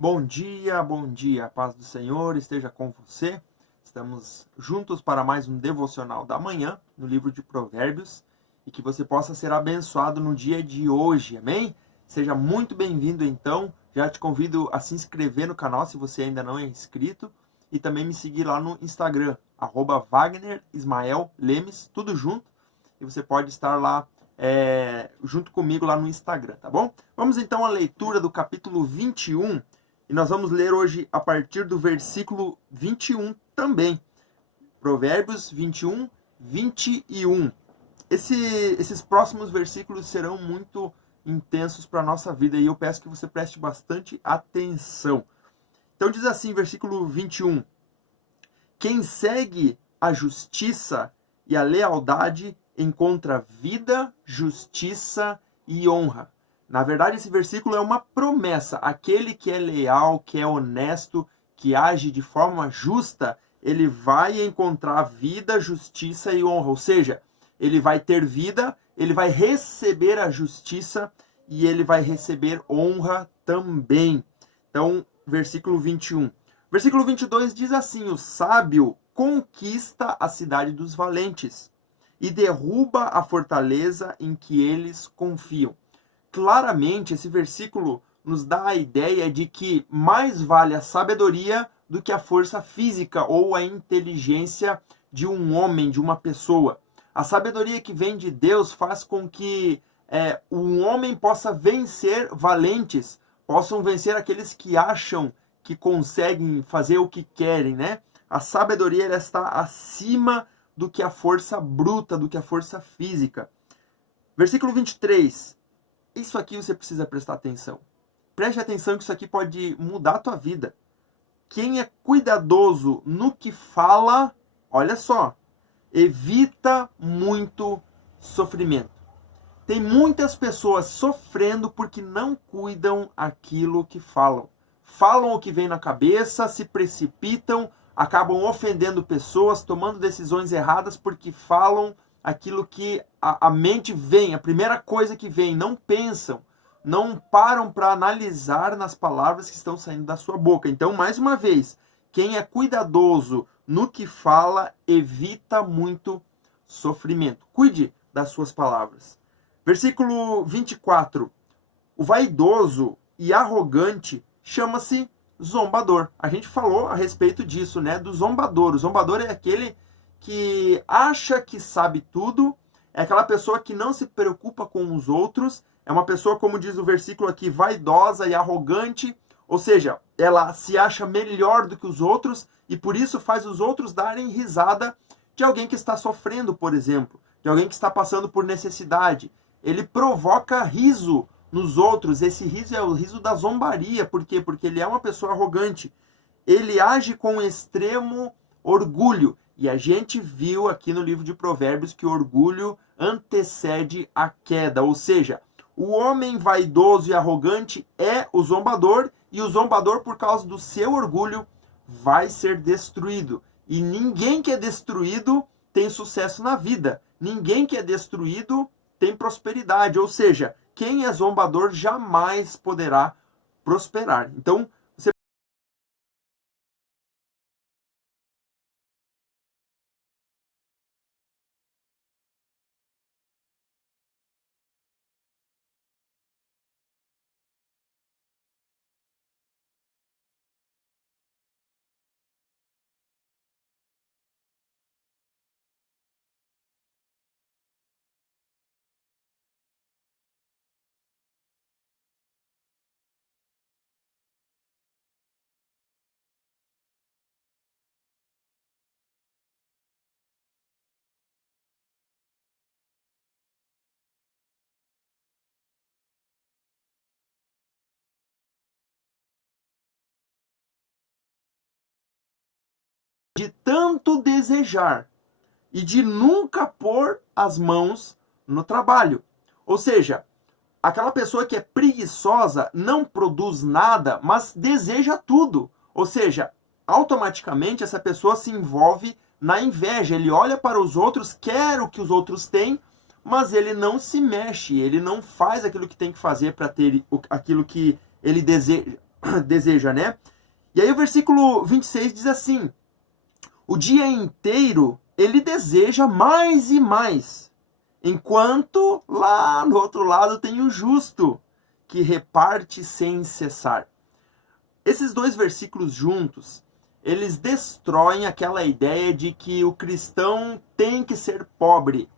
Bom dia, a paz do Senhor esteja com você. Estamos juntos para mais um devocional da manhã no livro de Provérbios e que você possa ser abençoado no dia de hoje, amém? Seja muito bem-vindo então, já te convido a se inscrever no canal se você ainda não é inscrito e também me seguir lá no Instagram, @Wagner Ismael Lemes, tudo junto, e você pode estar lá junto comigo lá no Instagram, tá bom? Vamos então à leitura do capítulo 21, e nós vamos ler hoje a partir do versículo 21 também. Provérbios 21, 21. Esses próximos versículos serão muito intensos para a nossa vida e eu peço que você preste bastante atenção. Então diz assim, versículo 21. Quem segue a justiça e a lealdade encontra vida, justiça e honra. Na verdade, esse versículo é uma promessa. Aquele que é leal, que é honesto, que age de forma justa, ele vai encontrar vida, justiça e honra. Ou seja, ele vai ter vida, ele vai receber a justiça e ele vai receber honra também. Então, versículo 21. Versículo 22 diz assim: o sábio conquista a cidade dos valentes e derruba a fortaleza em que eles confiam. Claramente, esse versículo nos dá a ideia de que mais vale a sabedoria do que a força física ou a inteligência de um homem, de uma pessoa. A sabedoria que vem de Deus faz com que um homem possa vencer valentes, possam vencer aqueles que acham que conseguem fazer o que querem, né? A sabedoria ela está acima do que a força bruta, do que a força física. Versículo 23. Isso aqui você precisa prestar atenção. Preste atenção que isso aqui pode mudar a tua vida. Quem é cuidadoso no que fala, olha só, evita muito sofrimento. Tem muitas pessoas sofrendo porque não cuidam aquilo que falam. Falam o que vem na cabeça, se precipitam, acabam ofendendo pessoas, tomando decisões erradas porque falam aquilo que a mente vem, a primeira coisa que vem, não pensam, não param para analisar nas palavras que estão saindo da sua boca. Então, mais uma vez, quem é cuidadoso no que fala, evita muito sofrimento. Cuide das suas palavras. Versículo 24. O vaidoso e arrogante chama-se zombador. A gente falou a respeito disso, né? Do zombador. O zombador é aquele que acha que sabe tudo, é aquela pessoa que não se preocupa com os outros, é uma pessoa, como diz o versículo aqui, vaidosa e arrogante, ou seja, ela se acha melhor do que os outros e por isso faz os outros darem risada de alguém que está sofrendo, por exemplo, de alguém que está passando por necessidade. Ele provoca riso nos outros, esse riso é o riso da zombaria. Por quê? Porque ele é uma pessoa arrogante. Ele age com extremo orgulho. E a gente viu aqui no livro de Provérbios que o orgulho antecede a queda. Ou seja, o homem vaidoso e arrogante é o zombador, e o zombador, por causa do seu orgulho, vai ser destruído. E ninguém que é destruído tem sucesso na vida. Ninguém que é destruído tem prosperidade. Ou seja, quem é zombador jamais poderá prosperar. Então, você de tanto desejar e de nunca pôr as mãos no trabalho. Ou seja, aquela pessoa que é preguiçosa não produz nada, mas deseja tudo. Ou seja, automaticamente essa pessoa se envolve na inveja. Ele olha para os outros, quer o que os outros têm, mas ele não se mexe, ele não faz aquilo que tem que fazer para ter aquilo que ele deseja, deseja, né? E aí o versículo 26 diz assim: o dia inteiro ele deseja mais e mais, enquanto lá no outro lado tem o justo, que reparte sem cessar. Esses dois versículos juntos, eles destroem aquela ideia de que o cristão tem que ser pobre.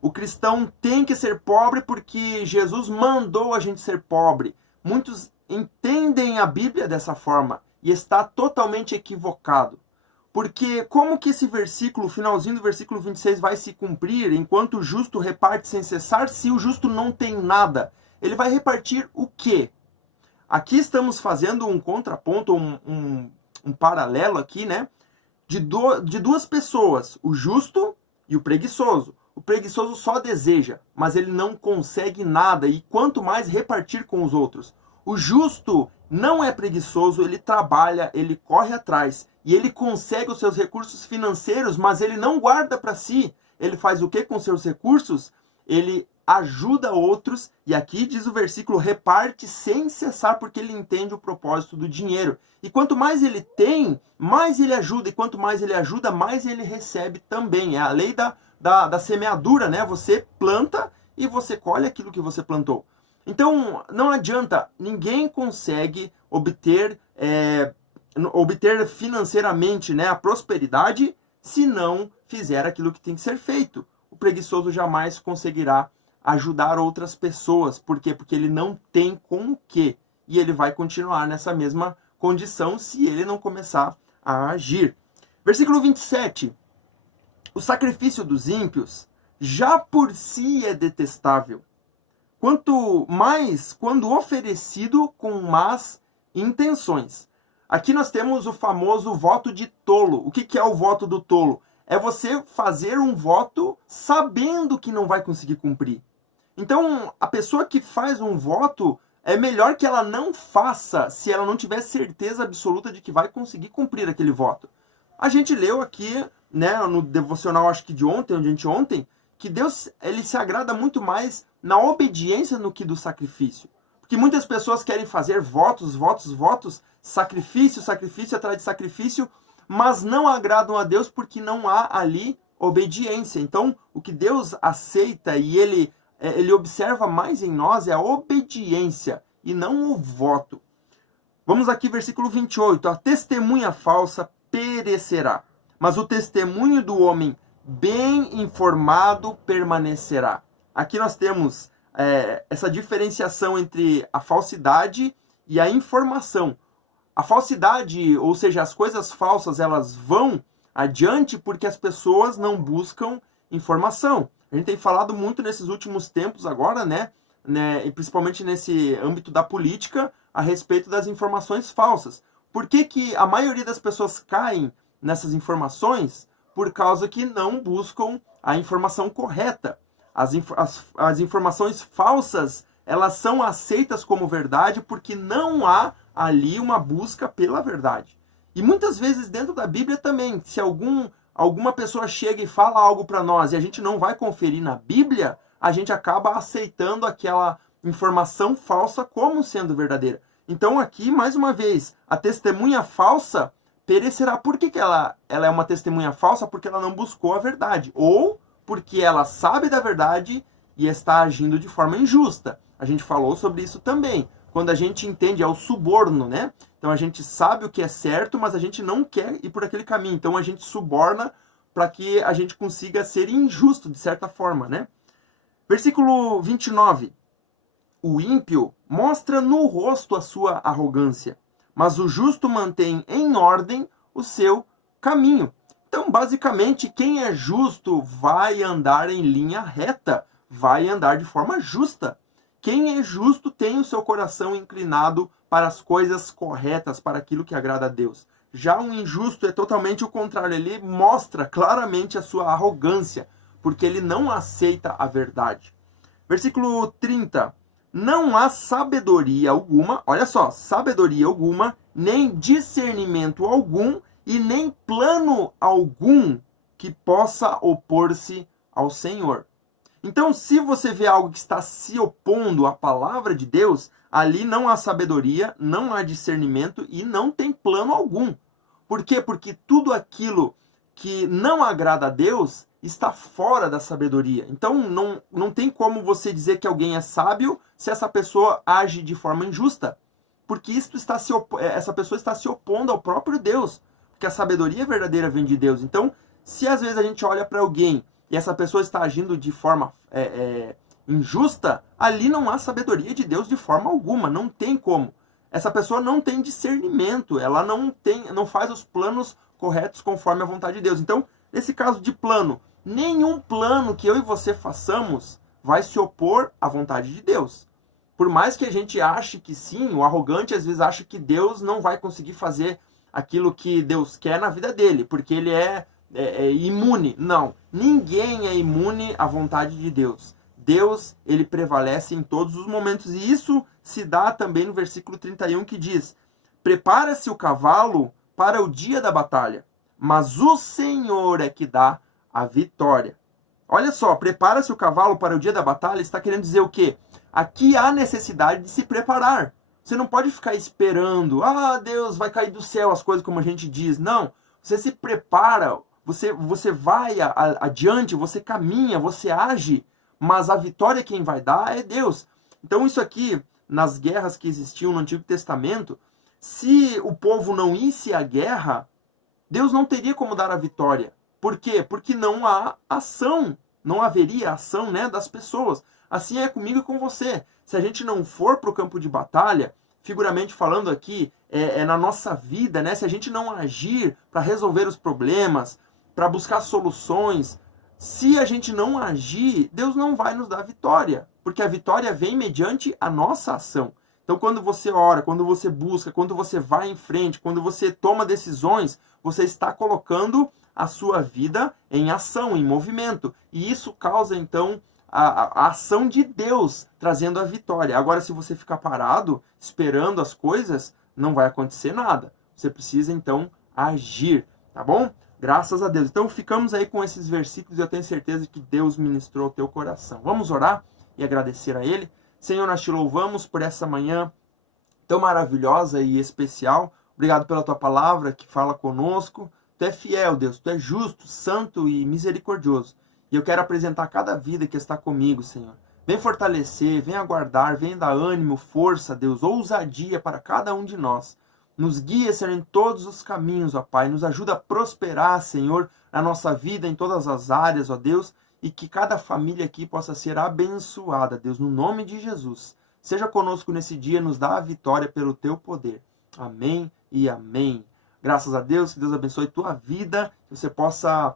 O cristão tem que ser pobre porque Jesus mandou a gente ser pobre. Muitos entendem a Bíblia dessa forma e está totalmente equivocado. Porque como que esse versículo, finalzinho do versículo 26, vai se cumprir enquanto o justo reparte sem cessar, se o justo não tem nada? Ele vai repartir o quê? Aqui estamos fazendo um contraponto, um paralelo aqui, né? De duas pessoas, o justo e o preguiçoso. O preguiçoso só deseja, mas ele não consegue nada, e quanto mais repartir com os outros. O justo não é preguiçoso, ele trabalha, ele corre atrás, e ele consegue os seus recursos financeiros, mas ele não guarda para si. Ele faz o que com seus recursos? Ele ajuda outros, e aqui diz o versículo, reparte sem cessar, porque ele entende o propósito do dinheiro. E quanto mais ele tem, mais ele ajuda, e quanto mais ele ajuda, mais ele recebe também. É a lei da semeadura, né? Você planta e você colhe aquilo que você plantou. Então, não adianta, ninguém consegue obter financeiramente, né, a prosperidade se não fizer aquilo que tem que ser feito. O preguiçoso jamais conseguirá ajudar outras pessoas. Por quê? Porque ele não tem com o quê. E ele vai continuar nessa mesma condição se ele não começar a agir. Versículo 27. O sacrifício dos ímpios já por si é detestável, quanto mais quando oferecido com más intenções. Aqui nós temos o famoso voto de tolo. O que é o voto do tolo? É você fazer um voto sabendo que não vai conseguir cumprir. Então, a pessoa que faz um voto, é melhor que ela não faça se ela não tiver certeza absoluta de que vai conseguir cumprir aquele voto. A gente leu aqui, né, no devocional, acho que de ontem, que Deus ele se agrada muito mais na obediência do que do sacrifício. Porque muitas pessoas querem fazer votos, sacrifício atrás de sacrifício, mas não agradam a Deus porque não há ali obediência. Então, o que Deus aceita e ele observa mais em nós é a obediência e não o voto. Vamos aqui, versículo 28. A testemunha falsa perecerá, mas o testemunho do homem bem informado permanecerá. Aqui nós temos essa diferenciação entre a falsidade e a informação. A falsidade, ou seja, as coisas falsas, elas vão adiante porque as pessoas não buscam informação. A gente tem falado muito nesses últimos tempos agora, né? E principalmente nesse âmbito da política, a respeito das informações falsas. Por que a maioria das pessoas caem nessas informações? Por causa que não buscam a informação correta. As informações falsas, elas são aceitas como verdade porque não há ali uma busca pela verdade. E muitas vezes dentro da Bíblia também, se alguma pessoa chega e fala algo para nós e a gente não vai conferir na Bíblia, a gente acaba aceitando aquela informação falsa como sendo verdadeira. Então aqui, mais uma vez, a testemunha falsa perecerá. Por que ela é uma testemunha falsa? Porque ela não buscou a verdade. Ou porque ela sabe da verdade e está agindo de forma injusta. A gente falou sobre isso também. Quando a gente entende, é o suborno, né? Então a gente sabe o que é certo, mas a gente não quer ir por aquele caminho. Então a gente suborna para que a gente consiga ser injusto, de certa forma, né? Versículo 29. O ímpio mostra no rosto a sua arrogância, mas o justo mantém em ordem o seu caminho. Então, basicamente, quem é justo vai andar em linha reta, vai andar de forma justa. Quem é justo tem o seu coração inclinado para as coisas corretas, para aquilo que agrada a Deus. Já um injusto é totalmente o contrário, ele mostra claramente a sua arrogância, porque ele não aceita a verdade. Versículo 30. Não há sabedoria alguma, olha só, sabedoria alguma, nem discernimento algum e nem plano algum que possa opor-se ao Senhor. Então, se você vê algo que está se opondo à palavra de Deus, ali não há sabedoria, não há discernimento e não tem plano algum. Por quê? Porque tudo aquilo que não agrada a Deus está fora da sabedoria. Então não tem como você dizer que alguém é sábio se essa pessoa age de forma injusta. Porque essa pessoa está se opondo ao próprio Deus. Porque a sabedoria verdadeira vem de Deus. Então, se às vezes a gente olha para alguém e essa pessoa está agindo de forma injusta, ali não há sabedoria de Deus de forma alguma. Não tem como. Essa pessoa não tem discernimento. Ela não faz os planos corretos conforme a vontade de Deus. Então, nesse caso de plano, nenhum plano que eu e você façamos vai se opor à vontade de Deus. Por mais que a gente ache que sim, o arrogante às vezes acha que Deus não vai conseguir fazer aquilo que Deus quer na vida dele, porque ele é imune. Não, ninguém é imune à vontade de Deus. Deus, ele prevalece em todos os momentos. E isso se dá também no versículo 31 que diz: prepara-se o cavalo para o dia da batalha, mas o Senhor é que dá a vitória. Olha só, prepara-se o cavalo para o dia da batalha, está querendo dizer o quê? Aqui há necessidade de se preparar. Você não pode ficar esperando, Deus vai cair do céu as coisas como a gente diz. Não, você se prepara, você vai adiante, você caminha, você age, mas a vitória quem vai dar é Deus. Então isso aqui, nas guerras que existiam no Antigo Testamento, se o povo não isse à guerra, Deus não teria como dar a vitória. Por quê? Porque não há ação, não haveria ação, das pessoas. Assim é comigo e com você. Se a gente não for para o campo de batalha, figuramente falando aqui, na nossa vida, se a gente não agir para resolver os problemas, para buscar soluções, se a gente não agir, Deus não vai nos dar vitória. Porque a vitória vem mediante a nossa ação. Então, quando você ora, quando você busca, quando você vai em frente, quando você toma decisões, você está colocando a sua vida em ação, em movimento. E isso causa, então, a ação de Deus trazendo a vitória. Agora, se você ficar parado, esperando as coisas, não vai acontecer nada. Você precisa, então, agir, tá bom? Graças a Deus. Então, ficamos aí com esses versículos e eu tenho certeza que Deus ministrou o teu coração. Vamos orar e agradecer a Ele? Senhor, nós te louvamos por essa manhã tão maravilhosa e especial. Obrigado pela tua palavra que fala conosco. Tu é fiel, Deus. Tu é justo, santo e misericordioso. E eu quero apresentar cada vida que está comigo, Senhor. Vem fortalecer, vem aguardar, vem dar ânimo, força, Deus, ousadia para cada um de nós. Nos guia, Senhor, em todos os caminhos, ó Pai. Nos ajuda a prosperar, Senhor, na nossa vida, em todas as áreas, ó Deus. E que cada família aqui possa ser abençoada, Deus, no nome de Jesus. Seja conosco nesse dia, nos dá a vitória pelo teu poder. Amém e amém. Graças a Deus, que Deus abençoe tua vida, que você possa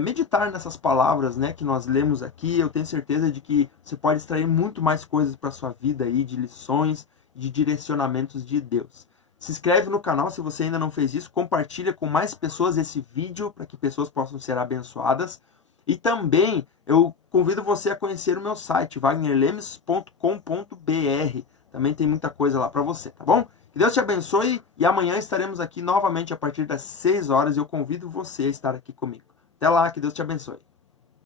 meditar nessas palavras, que nós lemos aqui. Eu tenho certeza de que você pode extrair muito mais coisas para a sua vida aí, de lições, de direcionamentos de Deus. Se inscreve no canal se você ainda não fez isso, compartilha com mais pessoas esse vídeo, para que pessoas possam ser abençoadas. E também eu convido você a conhecer o meu site, wagnerlemes.com.br. Também tem muita coisa lá para você, tá bom? Que Deus te abençoe e amanhã estaremos aqui novamente a partir das 6 horas e eu convido você a estar aqui comigo. Até lá, que Deus te abençoe.